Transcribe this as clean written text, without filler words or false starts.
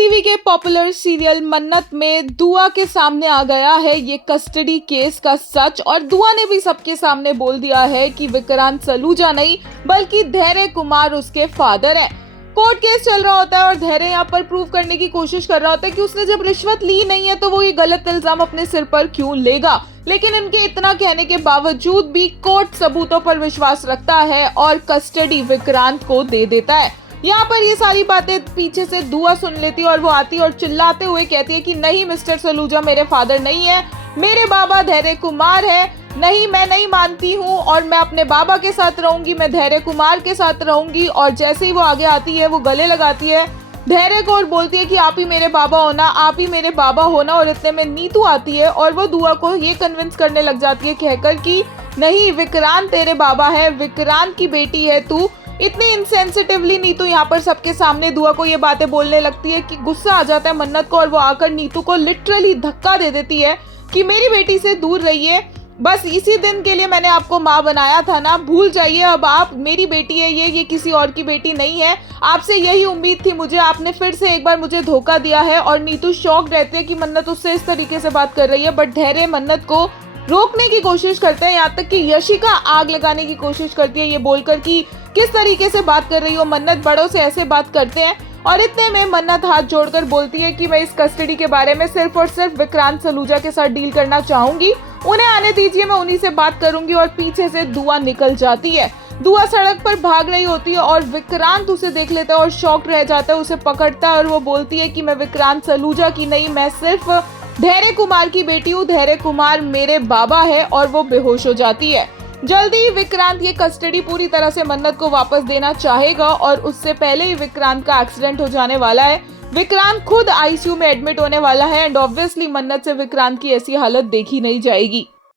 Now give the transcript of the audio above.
TV के popular serial मन्नत में दुआ के सामने आ गया है ये कस्टडी केस का सच। और दुआ ने भी सबके सामने बोल दिया है कि विक्रांत सलूजा नहीं बल्कि धैर्य कुमार उसके फादर है। कोर्ट केस चल रहा होता है और धैर्य यहाँ पर प्रूव करने की कोशिश कर रहा होता है कि उसने जब रिश्वत ली नहीं है तो वो ये गलत इल्जाम अपने सिर पर क्यों लेगा। लेकिन इनके इतना कहने के बावजूद भी कोर्ट सबूतों पर विश्वास रखता है और कस्टडी विक्रांत को दे देता है। यहाँ पर ये सारी बातें पीछे से दुआ सुन लेती है और वो आती है और चिल्लाते हुए कहती है कि नहीं मिस्टर सलूजा मेरे फादर नहीं है, मेरे बाबा धैर्य कुमार है। नहीं, मैं नहीं मानती हूँ और मैं अपने बाबा के साथ रहूंगी, मैं धैर्य कुमार के साथ रहूंगी। और जैसे ही वो आगे आती है वो गले लगाती है धैर्य को और बोलती है कि आप ही मेरे बाबा होना, आप ही मेरे बाबा होना। और इतने में नीतू आती है और वो दुआ को ये कन्विंस करने लग जाती है कहकर कि नहीं, विक्रांत तेरे बाबा है, विक्रांत की बेटी है तू। इतनी इनसेंसिटिवली नीतू यहाँ पर सबके सामने दुआ को ये बातें बोलने लगती है कि गुस्सा आ जाता है मन्नत को और वो आकर नीतू को लिटरली धक्का दे देती है कि मेरी बेटी से दूर रहिए, बस इसी दिन के लिए मैंने आपको माँ बनाया था ना, भूल जाइए अब आप मेरी बेटी है ये किसी और की बेटी नहीं है। आपसे यही उम्मीद थी मुझे, आपने फिर से एक बार मुझे धोखा दिया है। और नीतू शॉक रहती है कि मन्नत उससे इस तरीके से बात कर रही है, बट धैर्य मन्नत को रोकने की कोशिश करते हैं। यहाँ तक कि यशिका आग लगाने की कोशिश करती है ये बोलकर कि किस तरीके से बात कर रही हो मन्नत, बड़ों से ऐसे बात करते हैं। और इतने में मन्नत हाथ जोड़कर बोलती है कि मैं इस कस्टडी के बारे में सिर्फ और सिर्फ विक्रांत सलूजा के साथ डील करना चाहूंगी, उन्हें आने दीजिए, मैं उन्हीं से बात करूंगी। और पीछे से दुआ निकल जाती है। दुआ सड़क पर भाग रही होती है और विक्रांत उसे देख लेता है और शॉक रह जाता है, उसे पकड़ता है और वो बोलती है कि मैं विक्रांत सलूजा की नहीं, मैं सिर्फ धैर्य कुमार की बेटी हूँ, धैर्य कुमार मेरे बाबा है। और वो बेहोश हो जाती है। जल्दी ही विक्रांत ये कस्टडी पूरी तरह से मन्नत को वापस देना चाहेगा और उससे पहले ही विक्रांत का एक्सीडेंट हो जाने वाला है। विक्रांत खुद आईसीयू में एडमिट होने वाला है एंड ऑब्वियसली मन्नत से विक्रांत की ऐसी हालत देखी नहीं जाएगी।